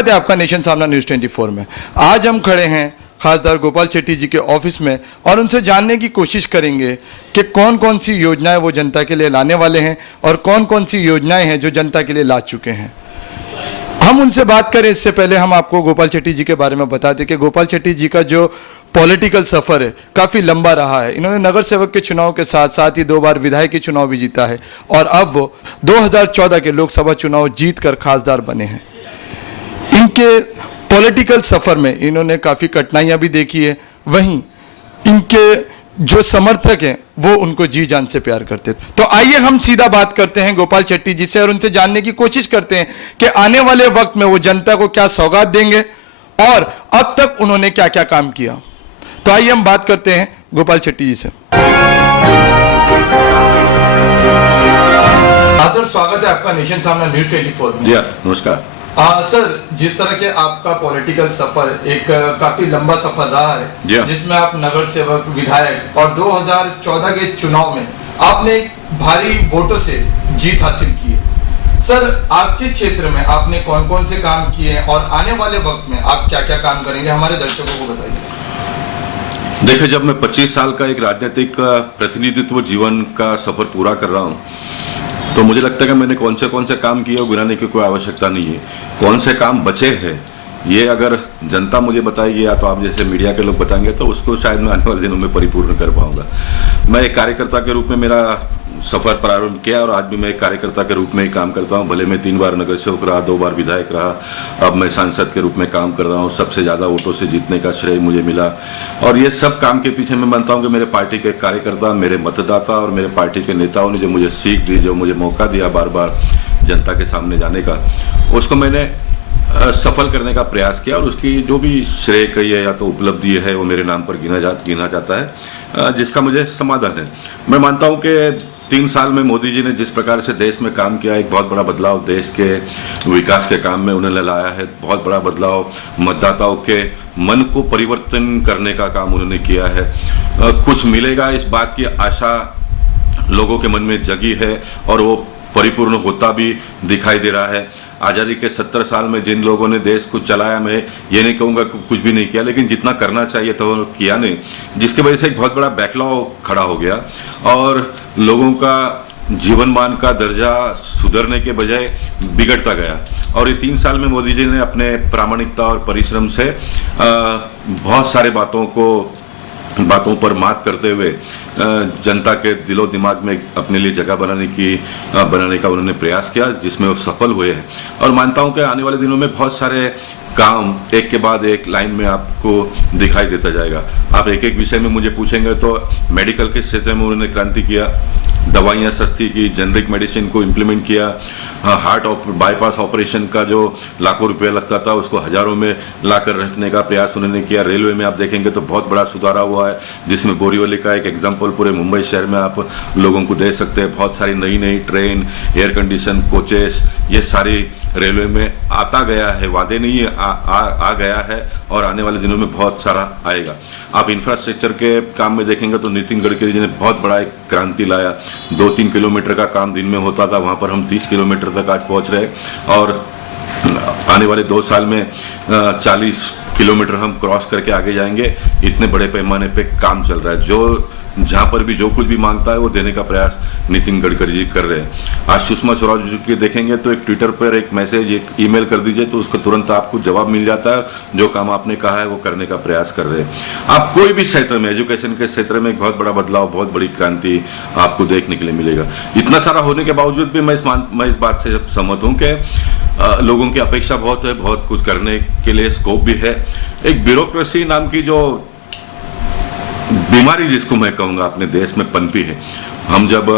स्वागत है आपका नेशन सामना न्यूज़ 24 में। आज हम खड़े हैं खासदार गोपाल शेट्टी जी के ऑफिस में और उनसे जानने की कोशिश करेंगे कि कौन कौन सी योजनाएं वो जनता के लिए लाने वाले हैं और कौन कौन सी योजनाएं हैं जो जनता के लिए ला चुके हैं। हम उनसे बात करें इससे पहले हम आपको गोपाल शेट्टी जी के बारे में बता दें कि गोपाल शेट्टी जी का जो पॉलिटिकल सफ़र है काफ़ी लंबा रहा है। इन्होंने नगर सेवक के चुनाव के साथ साथ ही 2 बार विधायक के चुनाव भी जीता है और अब वो 2014 के लोकसभा चुनाव जीत कर खासदार बने हैं। इनके पॉलिटिकल सफ़र में इन्होंने काफ़ी कठिनाइयाँ भी देखी है, वहीं इनके जो समर्थक हैं वो उनको जी जान से प्यार करते थे। तो आइए हम सीधा बात करते हैं गोपाल शेट्टी जी से और उनसे जानने की कोशिश करते हैं कि आने वाले वक्त में वो जनता को क्या सौगात देंगे और अब तक उन्होंने क्या क्या काम किया। तो आइए हम बात करते हैं गोपाल शेट्टी जी से। सर, स्वागत है आपका नेशन सामना न्यूज़ 24 में। नमस्कार। सर, जिस तरह के आपका पॉलिटिकल सफर एक काफी लंबा सफर रहा है जिसमें आप नगर सेवक, विधायक और 2014 के चुनाव में आपने भारी वोटों से जीत हासिल की है। सर, आपके क्षेत्र में आपने कौन कौन से काम किए हैं और आने वाले वक्त में आप क्या क्या काम करेंगे, हमारे दर्शकों को बताइए। देखिए, जब मैं 25 साल का एक राजनीतिक प्रतिनिधित्व जीवन का सफर पूरा कर रहा हूँ तो मुझे लगता है कि मैंने कौन से काम किए और गिनाने की कोई आवश्यकता नहीं है। कौन से काम बचे हैं ये अगर जनता मुझे बताएगी या तो आप जैसे मीडिया के लोग बताएंगे तो उसको शायद मैं आने वाले दिनों में परिपूर्ण कर पाऊंगा। मैं एक कार्यकर्ता के रूप में मेरा सफ़र प्रारंभ किया और आज भी मैं एक कार्यकर्ता के रूप में ही काम करता हूं। भले मैं 3 बार नगर सेवक रहा, 2 बार विधायक रहा, अब मैं सांसद के रूप में काम कर रहा हूं। सबसे ज़्यादा वोटों से जीतने का श्रेय मुझे मिला और ये सब काम के पीछे मैं मानता हूं कि मेरे पार्टी के कार्यकर्ता, मेरे मतदाता और मेरे पार्टी के नेताओं ने जो मुझे सीख दी, जो मुझे मौका दिया बार बार जनता के सामने जाने का, उसको मैंने सफल करने का प्रयास किया और उसकी जो भी श्रेय कहिए या तो उपलब्धि है वो मेरे नाम पर गिना जाता है, जिसका मुझे समाधान है। मैं मानता हूं कि 3 साल में मोदी जी ने जिस प्रकार से देश में काम किया, एक बहुत बड़ा बदलाव देश के विकास के काम में उन्होंने लाया है। बहुत बड़ा बदलाव मतदाताओं के मन को परिवर्तन करने का काम उन्होंने किया है। कुछ मिलेगा इस बात की आशा लोगों के मन में जगी है और वो परिपूर्ण होता भी दिखाई दे रहा है। आज़ादी के 70 साल में जिन लोगों ने देश को चलाया, मैं ये नहीं कहूँगा कि कुछ भी नहीं किया, लेकिन जितना करना चाहिए था वो किया नहीं, जिसकी वजह से एक बहुत बड़ा बैकलॉग खड़ा हो गया और लोगों का जीवन मान का दर्जा सुधरने के बजाय बिगड़ता गया। और ये 3 साल में मोदी जी ने अपने प्रामाणिकता और परिश्रम से बहुत सारे बातों पर मात करते हुए जनता के दिलो दिमाग में अपने लिए जगह बनाने का उन्होंने प्रयास किया, जिसमें वो सफल हुए हैं। और मानता हूं कि आने वाले दिनों में बहुत सारे काम एक के बाद एक लाइन में आपको दिखाई देता जाएगा। आप एक एक विषय में मुझे पूछेंगे तो मेडिकल के क्षेत्र में उन्होंने क्रांति किया, दवाइयाँ सस्ती की, जेनरिक मेडिसिन को इम्प्लीमेंट किया, हार्ट बाईपास ऑपरेशन का जो लाखों रुपया लगता था उसको हज़ारों में लाकर रखने का प्रयास उन्होंने किया। रेलवे में आप देखेंगे तो बहुत बड़ा सुधार हुआ है, जिसमें बोरीवली का एक एग्जाम्पल पूरे मुंबई शहर में आप लोगों को दे सकते हैं। बहुत सारी नई ट्रेन, एयर कंडीशन कोचेस, ये सारी रेलवे में आता गया है, वादे नहीं आ गया है और आने वाले दिनों में बहुत सारा आएगा। आप इंफ्रास्ट्रक्चर के काम में देखेंगे तो नितिन गडकरी जी ने बहुत बड़ा एक क्रांति लाया। 2-3 किलोमीटर का काम दिन में होता था, वहाँ पर हम 30 किलोमीटर तक आज पहुँच रहे और आने वाले 2 साल में 40 किलोमीटर हम क्रॉस करके आगे जाएंगे। इतने बड़े पैमाने पे काम चल रहा है। जो जहाँ पर भी जो कुछ भी मांगता है वो देने का प्रयास नितिन गडकरी जी कर रहे हैं। आज सुषमा स्वराज जी के देखेंगे तो एक ट्विटर पर एक मैसेज, एक ईमेल कर दीजिए तो उसको तुरंत आपको जवाब मिल जाता है। जो काम आपने कहा है वो करने का प्रयास कर रहे हैं। आप कोई भी क्षेत्र में, एजुकेशन के क्षेत्र में एक बहुत बड़ा बदलाव, बहुत बड़ी क्रांति आपको देखने के लिए मिलेगा। इतना सारा होने के बावजूद भी मैं इस बात से सहमत हूँ कि लोगों की अपेक्षा बहुत है, बहुत कुछ करने के लिए स्कोप भी है। एक ब्यूरोक्रेसी नाम की जो बीमारी, जिसको मैं कहूँगा, अपने देश में पनपी है। हम जब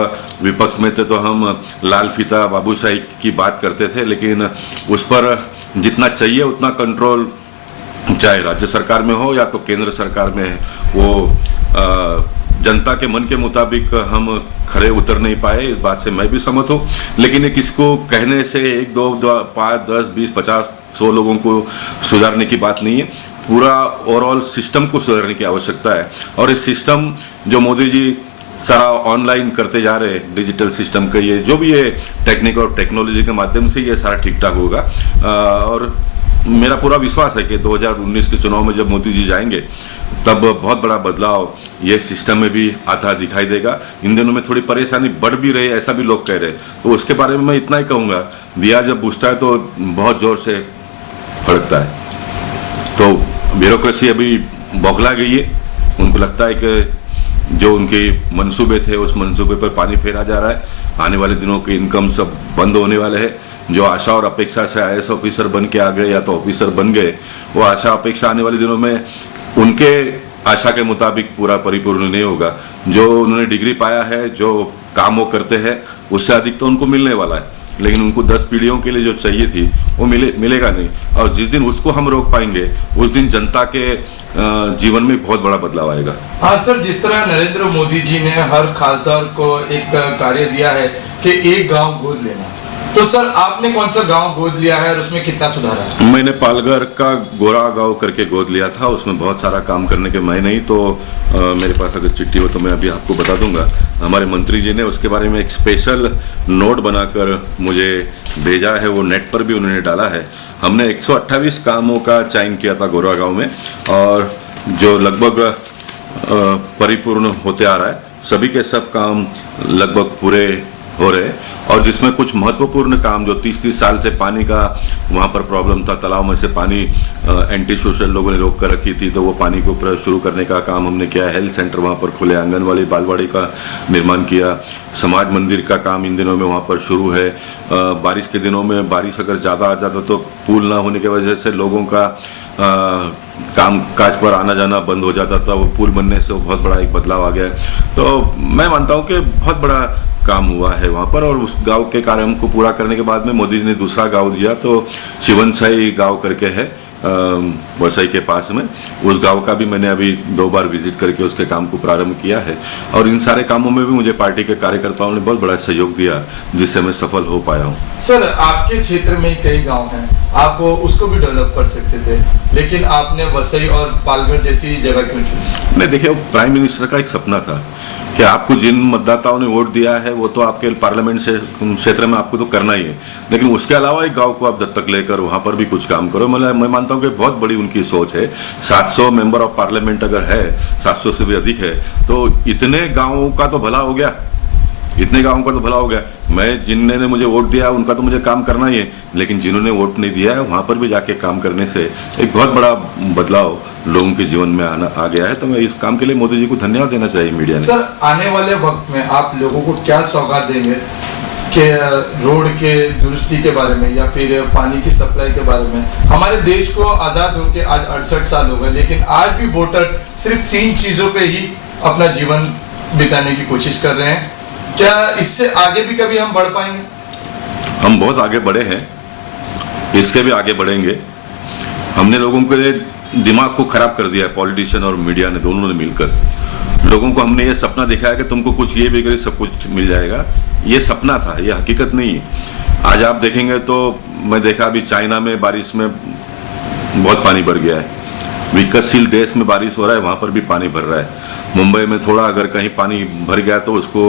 विपक्ष में थे तो हम लाल फीता बाबूशाही की बात करते थे, लेकिन उस पर जितना चाहिए उतना कंट्रोल, चाहे राज्य सरकार में हो या तो केंद्र सरकार में, वो जनता के मन के मुताबिक हम खरे उतर नहीं पाए। इस बात से मैं भी सहमत हूँ, लेकिन किसको कहने से 1, 2, 5, 10, 20, 50, 100 लोगों को सुधारने की बात नहीं है। पूरा ओवरऑल सिस्टम को सुधारने की आवश्यकता है और इस सिस्टम जो मोदी जी सारा ऑनलाइन करते जा रहे हैं, डिजिटल सिस्टम का ये जो भी ये टेक्निक और टेक्नोलॉजी के माध्यम से ये सारा ठीक ठाक होगा। और मेरा पूरा विश्वास है कि 2019 के चुनाव में जब मोदी जी जाएंगे तब बहुत बड़ा बदलाव ये सिस्टम में भी आता दिखाई देगा। इन दिनों में थोड़ी परेशानी बढ़ भी रही है, ऐसा भी लोग कह रहे हैं, तो उसके बारे में मैं इतना ही कहूँगा, दिया जब बुझता है तो बहुत ज़ोर से भड़कता है। तो ब्यूरोक्रेसी अभी बौखला गई है, उनको लगता है कि जो उनके मंसूबे थे उस मंसूबे पर पानी फेरा जा रहा है। आने वाले दिनों के इनकम सब बंद होने वाले हैं। जो आशा और अपेक्षा से IAS ऑफिसर बन के आ गए या तो ऑफिसर बन गए, वो आशा अपेक्षा आने वाले दिनों में उनके आशा के मुताबिक पूरा परिपूर्ण नहीं होगा। जो उन्होंने डिग्री पाया है, जो काम वो करते हैं, उससे अधिक तो उनको मिलने वाला है, लेकिन उनको 10 पीढ़ियों के लिए जो चाहिए थी वो मिलेगा नहीं। और जिस दिन उसको हम रोक पाएंगे उस दिन जनता के जीवन में बहुत बड़ा बदलाव आएगा। हाँ सर, जिस तरह नरेंद्र मोदी जी ने हर खासदार को एक कार्य दिया है कि एक गांव गोद लेना, तो सर आपने कौन सा गांव गोद लिया है और उसमें कितना सुधार है? मैंने पालघर का गोरा गांव करके गोद लिया था, उसमें बहुत सारा काम करने के मैं नहीं तो मेरे पास अगर चिट्ठी हो तो मैं अभी आपको बता दूंगा। हमारे मंत्री जी ने उसके बारे में एक स्पेशल नोट बनाकर मुझे भेजा है, वो नेट पर भी उन्होंने डाला है। हमने 128 कामों का चयन किया था गोरा गाँव में, और जो लगभग परिपूर्ण होते आ रहा है। सभी के सब काम लगभग पूरे हो रहे हैं, और जिसमें कुछ महत्वपूर्ण काम जो 30-30 साल से पानी का वहाँ पर प्रॉब्लम था, तालाब में से पानी एंटी सोशल लोगों ने रोक कर रखी थी, तो वो पानी को शुरू करने का काम हमने किया। हेल्थ सेंटर वहाँ पर खुले, आंगनवाड़ी बालवाड़ी का निर्माण किया, समाज मंदिर का काम इन दिनों में वहाँ पर शुरू है। बारिश के दिनों में बारिश अगर ज़्यादा आ जाता तो पुल ना होने की वजह से लोगों का काम काज पर आना जाना बंद हो जाता था, वो पुल बनने से बहुत बड़ा एक बदलाव आ गया है। तो मैं मानता हूँ कि बहुत बड़ा काम हुआ है वहाँ पर, और उस गांव के कार्य को पूरा करने के बाद में मोदी जी ने दूसरा गांव दिया, तो शिवनसाई गांव करके है वसई के पास में। उस गांव का भी मैंने अभी 2 बार विजिट करके उसके काम को प्रारंभ किया है, और इन सारे कामों में भी मुझे पार्टी के कार्यकर्ताओं ने बहुत बड़ा सहयोग दिया, जिससे मैं सफल हो पाया हूँ। सर आपके क्षेत्र में कई गांव हैं, आप उसको भी डेवलप कर सकते थे, लेकिन आपने वसई और पालघर जैसी जगह क्यों चुनी? नहीं, देखिए, प्राइम मिनिस्टर का एक सपना था कि आपको जिन मतदाताओं ने वोट दिया है वो तो आपके पार्लियामेंट से क्षेत्र में आपको तो करना ही है, लेकिन उसके अलावा एक गांव को आप दत्तक लेकर वहां पर भी कुछ काम करो। मैं मानता हूं कि बहुत बड़ी उनकी सोच है। 700 मेंबर ऑफ पार्लियामेंट अगर है, 700 से भी अधिक है, तो इतने गाँवों का तो भला हो गया, इतने गाँवों का तो भला हो गया। मैं जिन्होंने मुझे वोट दिया उनका तो मुझे काम करना ही है, लेकिन जिन्होंने वोट नहीं दिया है वहाँ पर भी जाके काम करने से एक बहुत बड़ा बदलाव लोगों के जीवन में आ गया है। तो मैं इस काम के लिए मोदी जी को धन्यवाद देना चाहिए मीडिया ने। सर आने वाले वक्त में आप लोगों को क्या सौगात देंगे कि रोड के दुरुस्ती के बारे में या फिर पानी की सप्लाई के बारे में? हमारे देश को आज़ाद होकर आज 68 साल हो गए, लेकिन आज भी वोटर्स सिर्फ 3 चीज़ों पे ही अपना जीवन बिताने की कोशिश कर रहे हैं। क्या इससे आगे भी कभी हम बढ़ पाएंगे? हम बहुत आगे बढ़े हैं, इसके भी आगे बढ़ेंगे। हमने लोगों के दिमाग को खराब कर दिया है, पॉलिटिशियन और मीडिया ने, दोनों ने मिलकर। लोगों को हमने ये सपना दिखाया कि तुमको कुछ ये भी करे सब कुछ मिल जाएगा। ये सपना था, ये हकीकत नहीं है। आज आप देखेंगे तो मैं देखा अभी चाइना में बारिश में बहुत पानी भर गया है, विकसशील देश में बारिश हो रहा है, वहाँ पर भी पानी भर रहा है। मुंबई में थोड़ा अगर कहीं पानी भर गया तो उसको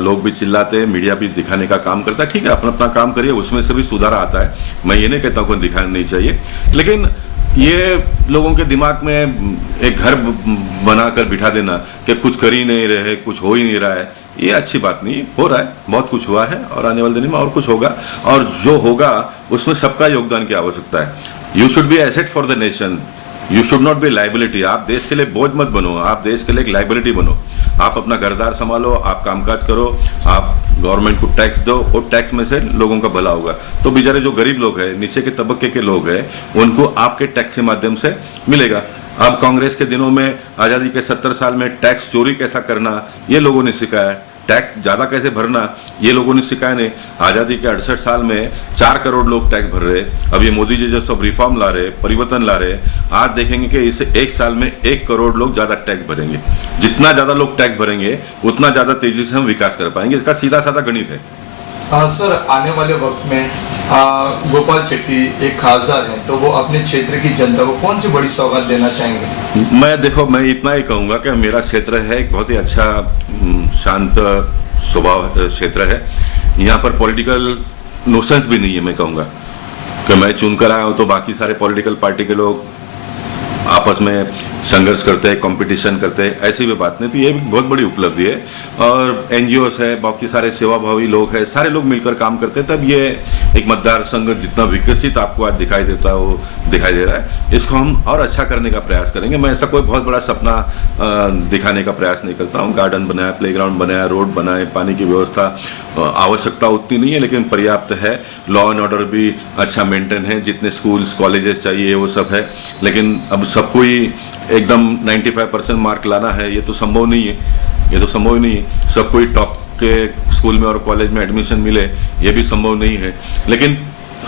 लोग भी चिल्लाते हैं, मीडिया भी दिखाने का काम करता है। ठीक है, अपना अपना काम करिए, उसमें से भी सुधार आता है। मैं ये नहीं कहता हूँ कि दिखाना नहीं चाहिए, लेकिन ये लोगों के दिमाग में एक घर बनाकर बिठा देना कि कुछ कर ही नहीं रहे, कुछ हो ही नहीं रहा है, ये अच्छी बात नहीं। हो रहा है, बहुत कुछ हुआ है, और आने वाले दिन में और कुछ होगा, और जो होगा उसमें सबका योगदान की आवश्यकता है। You should be asset for the nation, you should not be liability. आप देश के लिए बोझ मत बनो, आप देश के लिए एक लाइबिलिटी बनो। आप अपना घरदार संभालो, आप कामकाज करो, आप गवर्नमेंट को टैक्स दो, और टैक्स में से लोगों का भला होगा। तो बेचारे जो गरीब लोग हैं, नीचे के तबके के लोग हैं, उनको आपके टैक्स के माध्यम से मिलेगा। अब कांग्रेस के दिनों में आज़ादी के 70 साल में टैक्स चोरी कैसा करना ये लोगों ने सिखाया, टैक्स ज़्यादा कैसे भरना ये लोगों ने सिखाया नहीं। आज़ादी के 68 साल में 4 करोड़ लोग टैक्स भर रहे। अब ये मोदी जी जो सब रिफॉर्म ला रहे, परिवर्तन ला रहे, आज देखेंगे कि इस 1 साल में 1 करोड़ लोग ज़्यादा टैक्स भरेंगे। जितना ज़्यादा लोग टैक्स भरेंगे उतना ज़्यादा तेज़ी से हम विकास कर पाएंगे। इसका सीधा साधा गणित है। सर आने वाले वक्त में गोपाल शेट्टी एक खासदार हैं, तो वो अपने क्षेत्र की जनता को कौन सी बड़ी सौगात देना चाहेंगे? मैं इतना ही कहूँगा कि मेरा क्षेत्र है एक बहुत ही अच्छा शांत स्वभाव क्षेत्र है। यहाँ पर पॉलिटिकल नोशंस भी नहीं है। मैं कहूँगा कि मैं चुनकर आया हूँ तो बाकी सारे पॉलिटिकल पार्टी के लोग आपस में संघर्ष करते हैं, कंपटीशन करते हैं, ऐसी भी बात नहीं। तो ये भी बहुत बड़ी उपलब्धि है। और एनजीओस है, बाकी सारे सेवाभावी लोग हैं, सारे लोग मिलकर काम करते हैं, तब ये एक मतदार संघ जितना विकसित आपको आज दिखाई देता है वो दिखाई दे रहा है। इसको हम और अच्छा करने का प्रयास करेंगे। मैं ऐसा कोई बहुत बड़ा सपना दिखाने का प्रयास नहीं करता हूँ। गार्डन बनाया, प्लेग्राउंड बनाया, रोड बनाए, पानी की व्यवस्था आवश्यकता उतनी नहीं है लेकिन पर्याप्त है। लॉ एंड ऑर्डर भी अच्छा मेंटेन है, जितने स्कूल्स कॉलेजेस चाहिए वो सब है। लेकिन अब सबको ही एकदम 95% मार्क लाना है, ये तो संभव नहीं है। ये तो संभव ही नहीं है। सबको ही टॉप के स्कूल में और कॉलेज में एडमिशन मिले, ये भी संभव नहीं है। लेकिन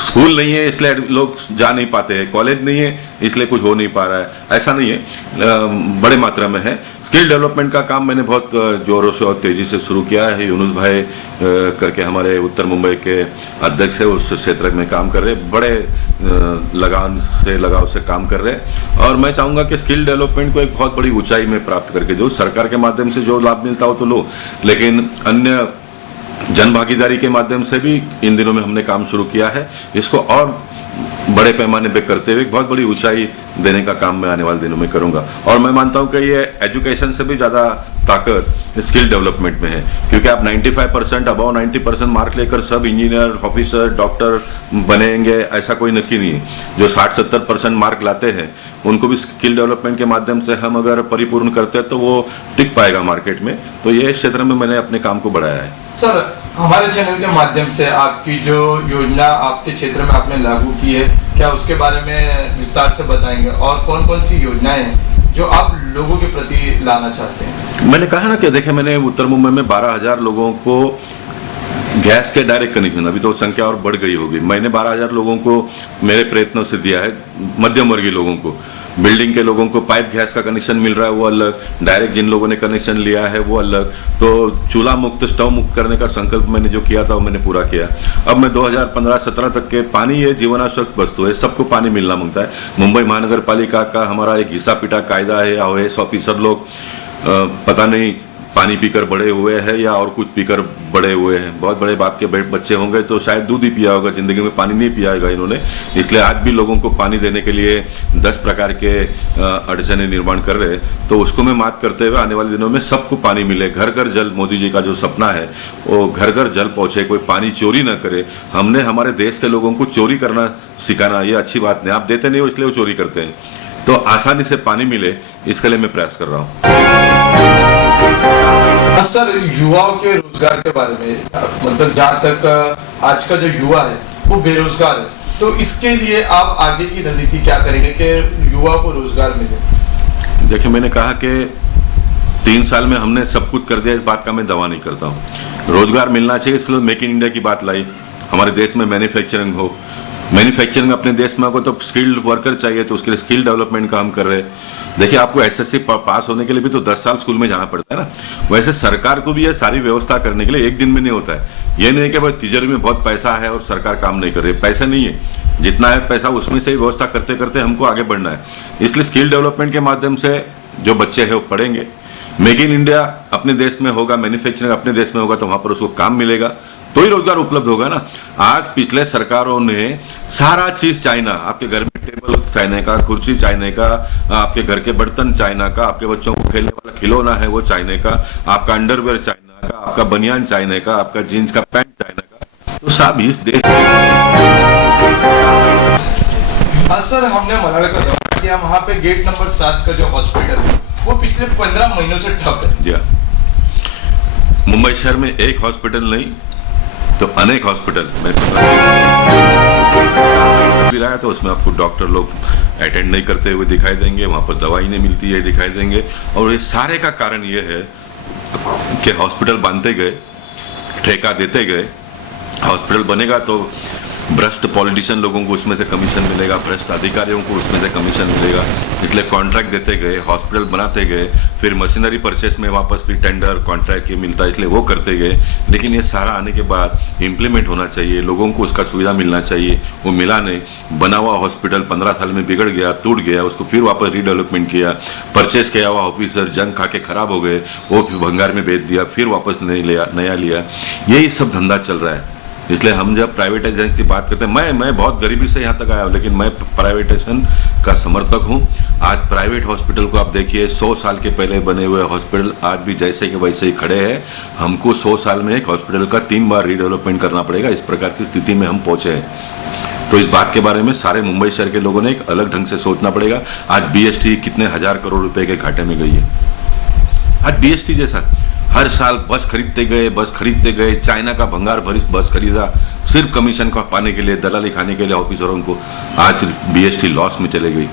स्कूल नहीं है इसलिए लोग जा नहीं पाते हैं, कॉलेज नहीं है इसलिए कुछ हो नहीं पा रहा है, ऐसा नहीं है। बड़े मात्रा में है। स्किल डेवलपमेंट का काम मैंने बहुत जोरों से और तेज़ी से शुरू किया है। यूनुस भाई करके हमारे उत्तर मुंबई के अध्यक्ष है, उस क्षेत्र में काम कर रहे, बड़े लगाव से काम कर रहे हैं। और मैं चाहूँगा कि स्किल डेवलपमेंट को एक बहुत बड़ी ऊंचाई में प्राप्त करके दो। सरकार के माध्यम से जो लाभ मिलता हो तो लो, लेकिन अन्य जन भागीदारी के माध्यम से भी इन दिनों में हमने काम शुरू किया है। इसको और बड़े पैमाने पे करते हुए एक बहुत बड़ी ऊंचाई देने का काम मैं आने वाले दिनों में करूंगा। और मैं मानता हूं कि ये एजुकेशन से भी ज़्यादा ताकत स्किल डेवलपमेंट में है, क्योंकि आप 95% अबाव 90% मार्क लेकर सब इंजीनियर, ऑफिसर, डॉक्टर बनेंगे ऐसा कोई नक्की नहीं है। जो 60-70% मार्क लाते हैं उनको भी स्किल डेवलपमेंट के माध्यम से हम अगर परिपूर्ण करते हैं तो वो टिक पाएगा मार्केट में। तो ये क्षेत्र में मैंने अपने काम को बढ़ाया है। सर, हमारे चैनल के माध्यम से आपकी जो योजना आपके क्षेत्र में आपने लागू की है, क्या उसके बारे में विस्तार से बताएंगे? और कौन कौन सी योजनाएं हैं जो आप लोगों के प्रति लाना चाहते हैं? मैंने कहा ना कि देखिए, मैंने उत्तर मुंबई में 12,000 लोगों को गैस के डायरेक्ट कनेक्शन, अभी तो संख्या और बढ़ गई होगी, मैंने 12,000 लोगों को मेरे प्रयत्नों से दिया है। मध्यम वर्गीय लोगों को, बिल्डिंग के लोगों को पाइप गैस का कनेक्शन मिल रहा है वो अलग, डायरेक्ट जिन लोगों ने कनेक्शन लिया है वो अलग। तो चूल्हा मुक्त, स्टोव मुक्त करने का संकल्प मैंने जो किया था वो मैंने पूरा किया। अब मैं 2015-17 तक के पानी ये जीवनावश्यक वस्तु है, सबको पानी मिलना मांगता है। मुंबई महानगर पालिका का हमारा एक घिसा पिटा कायदा है। OS ऑफिसर लोग पता नहीं पानी पीकर बड़े हुए हैं या और कुछ पीकर बड़े हुए हैं। बहुत बड़े बाप के बच्चे होंगे तो शायद दूध ही पिया होगा, जिंदगी में पानी नहीं पिया होगा इन्होंने। इसलिए आज भी लोगों को पानी देने के लिए 10 प्रकार के अड़चने निर्माण कर रहे हैं। तो उसको मैं मात करते हुए आने वाले दिनों में सबको पानी मिले, घर घर जल। मोदी जी का जो सपना है वो घर घर जल पहुंचे, कोई पानी चोरी ना करे। हमने हमारे देश के लोगों को चोरी करना सिखाना ये अच्छी बात नहीं। आप देते नहीं हो इसलिए वो चोरी करते हैं। तो आसानी से पानी मिले इसके लिए मैं प्रयास कर रहा हूँ। सर, युवाओं के रोजगार के बारे में, मतलब जहाँ तक आज का जो युवा है वो बेरोजगार है, तो इसके लिए आप आगे की रणनीति क्या करेंगे कि युवा को रोजगार मिले? देखिए, मैंने कहा कि 3 साल में हमने सब कुछ कर दिया, इस बात का मैं दावा नहीं करता हूँ। रोजगार मिलना चाहिए, इसलिए मेक इन इंडिया की बात लाई। हमारे देश में मैन्युफैक्चरिंग हो, मैन्युफैक्चरिंग अपने देश में हो तो स्किल्ड वर्कर चाहिए, तो उसके लिए स्किल डेवलपमेंट का हम कर रहे हैं। देखिए, आपको SSC पास होने के लिए भी तो 10 साल स्कूल में जाना पड़ता है ना। वैसे सरकार को भी ये सारी व्यवस्था करने के लिए एक दिन में नहीं होता है। ये नहीं कि भाई तिजोरी में बहुत पैसा है और सरकार काम नहीं कर रही। पैसा नहीं है, जितना है पैसा उसमें से ही व्यवस्था करते करते हमको आगे बढ़ना है। इसलिए स्किल डेवलपमेंट के माध्यम से जो बच्चे हैं वो पढ़ेंगे। मेक इन इंडिया अपने देश में होगा, मैन्युफैक्चरिंग अपने देश में होगा, तो वहाँ पर उसको काम मिलेगा, तो ही रोजगार उपलब्ध होगा ना। आज पिछले सरकारों ने सारा चीज चाइना, आपके घर में टेबल चाइना का, कुर्सी चाइना का, आपके घर के बर्तन चाइना का, आपके बच्चों को खेलने वाला खिलौना है वो चाइना का, आपका अंडरवेयर चाइना का, आपका बनियान चाइना का, आपका जीन्स का पैंट चाइना का। तो सब इस देश। सर, हमने मनाली का दौरा किया, वहाँ पे गेट नंबर 7 का जो हॉस्पिटल है वो पिछले 15 महीनों से ठप है। जी हाँ, मुंबई शहर में एक हॉस्पिटल नहीं तो अनेक हॉस्पिटल में भी रहा है, तो उसमें आपको डॉक्टर लोग अटेंड नहीं करते हुए दिखाई देंगे, वहाँ पर दवाई नहीं मिलती है दिखाई देंगे। और ये सारे का कारण ये है कि हॉस्पिटल बांधते गए, ठेका देते गए। हॉस्पिटल बनेगा तो भ्रष्ट पॉलिटिशियन लोगों को उसमें से कमीशन मिलेगा, भ्रष्ट अधिकारियों को उसमें से कमीशन मिलेगा। इसलिए कॉन्ट्रैक्ट देते गए, हॉस्पिटल बनाते गए, फिर मशीनरी परचेस में वापस भी टेंडर कॉन्ट्रैक्ट ये मिलता है, इसलिए वो करते गए। लेकिन ये सारा आने के बाद इम्प्लीमेंट होना चाहिए, लोगों को उसका सुविधा मिलना चाहिए, वो मिला नहीं। बना हुआ हॉस्पिटल 15 साल में बिगड़ गया, टूट गया, उसको फिर वापस रीडेवलपमेंट किया। परचेस किया हुआ ऑफिसर जंग खा के खराब हो गए, वो भंगार में बेच दिया, फिर वापस नहीं लिया, नया लिया। यही सब धंधा चल रहा है। इसलिए हम जब प्राइवेटाइजेशन की बात करते हैं, मैं बहुत गरीबी से यहाँ तक आया हूँ, लेकिन मैं प्राइवेटाइजेशन का समर्थक हूँ। आज प्राइवेट हॉस्पिटल को आप देखिए, 100 साल के पहले बने हुए हॉस्पिटल आज भी जैसे के वैसे ही खड़े हैं। हमको 100 साल में एक हॉस्पिटल का 3 बार रीडेवलपमेंट करना पड़ेगा, इस प्रकार की स्थिति में हम पहुंचे हैं। तो इस बात के बारे में सारे मुंबई शहर के लोगों ने एक अलग ढंग से सोचना पड़ेगा। आज बीएसटी कितने हजार करोड़ रुपए के घाटे में गई है। आज बीएसटी जैसा हर साल बस खरीदते गए, चाइना का भंगार भरी बस खरीदा सिर्फ कमीशन का पाने के लिए, दलाली खाने के लिए ऑफिसरों को। आज बीएसटी लॉस में चले गई।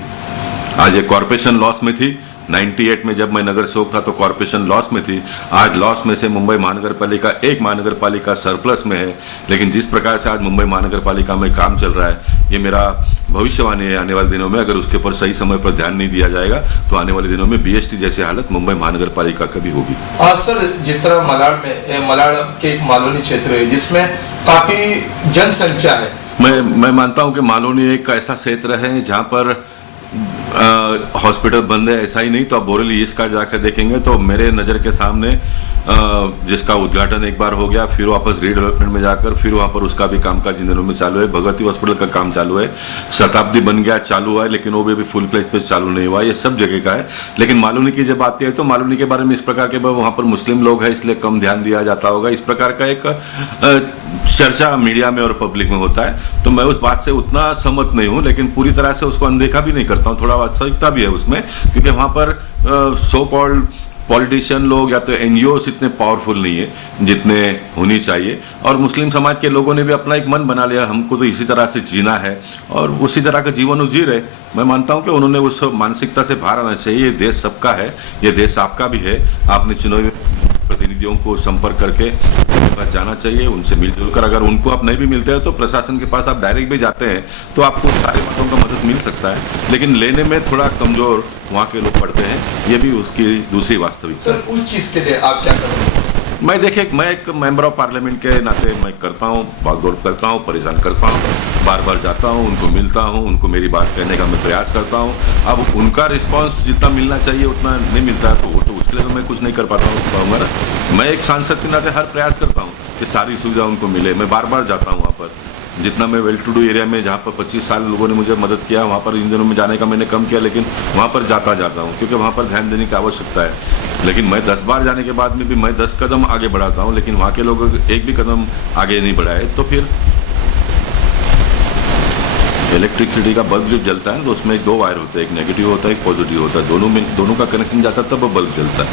आज ये कॉरपोरेशन लॉस में थी। 98 में जब मैं नगर सेवक था तो कॉरपोरेशन लॉस में थी। आज लॉस में से मुंबई महानगरपालिका एक महानगरपालिका सरप्लस में है। लेकिन जिस प्रकार से आज मुंबई महानगरपालिका में काम चल रहा है, ये मेरा भविष्यवाणी है। आने वाले दिनों में अगर उसके ऊपर सही समय पर ध्यान नहीं दिया जाएगा तो आने वाले दिनों में बीएसटी जैसी हालत मुंबई महानगरपालिका का भी होगी। सर, जिस तरह मलाड के एक मालोनी क्षेत्र है जिसमें काफी जनसंख्या है, मैं मानता हूं कि मालोनी एक ऐसा क्षेत्र है जहां पर हॉस्पिटल बंद है। ऐसा ही नहीं तो आप बोरेली ईस्ट का जाकर देखेंगे तो मेरे नज़र के सामने जिसका उद्घाटन एक बार हो गया, फिर वापस रीडेवलपमेंट में जाकर फिर वहाँ पर उसका भी कामकाज इन दिनों में चालू है। भगवती हॉस्पिटल का काम चालू है, शताब्दी बन गया, चालू हुआ है, लेकिन वो भी फुल प्लेज पे चालू नहीं हुआ। ये सब जगह का है। लेकिन मालूनी की जब आती है तो मालूनी के बारे में इस प्रकार के वहाँ पर मुस्लिम लोग हैं इसलिए कम ध्यान दिया जाता होगा, इस प्रकार का एक चर्चा मीडिया में और पब्लिक में होता है। तो मैं उस बात से उतना सहमत नहीं हूँ, लेकिन पूरी तरह से उसको अनदेखा भी नहीं करता हूँ। थोड़ा वास्तविकता भी है उसमें, क्योंकि वहाँ पर सो कॉल्ड पॉलिटिशियन लोग या तो एनजीओ इतने पावरफुल नहीं है जितने होनी चाहिए। और मुस्लिम समाज के लोगों ने भी अपना एक मन बना लिया, हमको तो इसी तरह से जीना है और उसी तरह का जीवन वो जी रहे। मैं मानता हूं कि उन्होंने उस मानसिकता से बाहर आना चाहिए। ये देश सबका है, ये देश आपका भी है। आपने चुने हुए प्रतिनिधियों को संपर्क करके उनके पास जाना चाहिए, उनसे मिलजुल कर। अगर उनको आप नहीं भी मिलते हैं तो प्रशासन के पास आप डायरेक्ट भी जाते हैं तो आपको सारे बातों का मदद मिल सकता है। लेकिन लेने में थोड़ा कमजोर वहाँ के लोग पड़ते हैं, ये भी उसकी दूसरी वास्तविकता। सर, उस चीज़ के लिए आप क्या करेंगे? मैं एक मेंबर ऑफ पार्लियामेंट के नाते मैं करता हूँ, भाग दौड़ करता हूँ, परेशान करता हूँ, बार बार जाता हूँ, उनको मिलता हूँ, उनको मेरी बात कहने का मैं प्रयास करता हूँ। अब उनका रिस्पांस जितना मिलना चाहिए उतना नहीं मिलता है तो वो तो उसके लिए तो मैं कुछ नहीं कर पाता हूँ ना। मैं एक सांसद के नाते हर प्रयास करता हूँ कि सारी सुविधा उनको मिले। मैं बार बार जाता हूँ वहाँ पर, जितना मैं वेल टू डू एरिया में जहाँ पर 25 साल लोगों ने मुझे मदद किया, वहाँ पर इन दिनों में जाने का मैंने कम किया, लेकिन वहाँ पर जाता हूँ क्योंकि वहाँ पर ध्यान देने की आवश्यकता है। लेकिन मैं 10 बार जाने के बाद में भी मैं 10 कदम आगे बढ़ाता हूँ, लेकिन वहाँ के लोग एक भी कदम आगे नहीं बढ़ाए तो फिर इलेक्ट्रिसिटी का बल्ब जो जलता है तो उसमें 2 वायर होते हैं, एक नेगेटिव होता है एक पॉजिटिव होता है। दोनों का कनेक्शन जाता है तब वो बल्ब जलता है।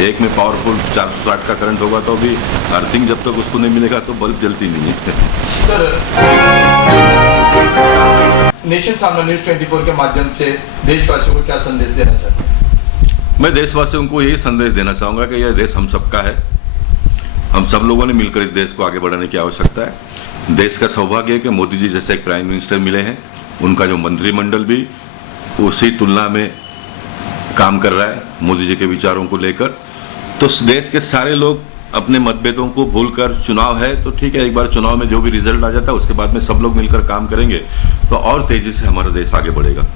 एक में पावरफुल 460 का करंट होगा तो भी अर्थिंग जब तक उसको नहीं मिलेगा तो बल्ब जलती नहीं है। सर, नेशन सामना न्यूज़ 24 के माध्यम से देशवासियों को क्या संदेश देना चाहते हैं? मैं देशवासियों को यही संदेश देना चाहूँगा कि यह देश हम सबका है। हम सब लोगों ने मिलकर इस देश को आगे बढ़ाने की आवश्यकता है। देश का सौभाग्य है कि मोदी जी जैसे एक प्राइम मिनिस्टर मिले हैं, उनका जो मंत्रिमंडल भी उसी तुलना में काम कर रहा है मोदी जी के विचारों को लेकर। तो देश के सारे लोग अपने मतभेदों को भूलकर, चुनाव है तो ठीक है, एक बार चुनाव में जो भी रिजल्ट आ जाता है उसके बाद में सब लोग मिलकर काम करेंगे तो और तेजी से हमारा देश आगे बढ़ेगा।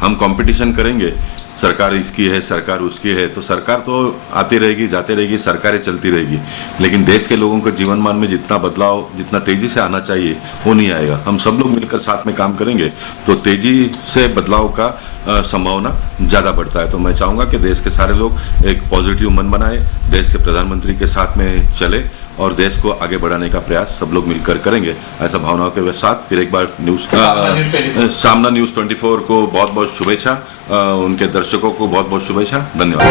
हम कंपटीशन करेंगे, सरकार इसकी है सरकार उसकी है, तो सरकार तो आती रहेगी जाती रहेगी, सरकारें चलती रहेगी, लेकिन देश के लोगों के जीवन मान में जितना बदलाव जितना तेजी से आना चाहिए वो नहीं आएगा। हम सब लोग मिलकर साथ में काम करेंगे तो तेजी से बदलाव का संभावना ज़्यादा बढ़ता है। तो मैं चाहूँगा कि देश के सारे लोग एक पॉजिटिव मन बनाए, देश के प्रधानमंत्री के साथ में चले और देश को आगे बढ़ाने का प्रयास सब लोग मिलकर करेंगे, ऐसा भावनाओं के साथ फिर एक बार सामना न्यूज़ 24 को बहुत बहुत शुभेच्छा, उनके दर्शकों को बहुत बहुत शुभेच्छा। धन्यवाद।